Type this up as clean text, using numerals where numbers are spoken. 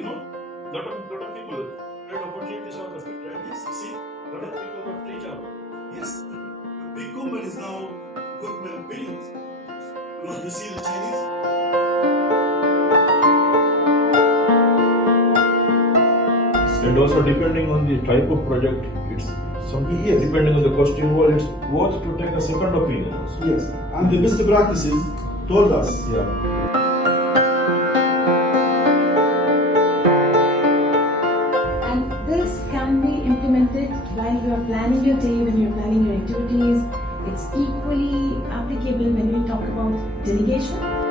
lot of people get opportunities out of it, right? Yes, you see, lot of people got free job. Yes, big companies now got billions. You see the Chinese. And also depending on the type of project, it's something. Yes. Depending on the cost involved, it's worth to take a second opinion. Also. Yes, and the best practices told us. Yeah. And this can be implemented while you are planning your day, when you're planning your activities. It's equally applicable when we talk about delegation.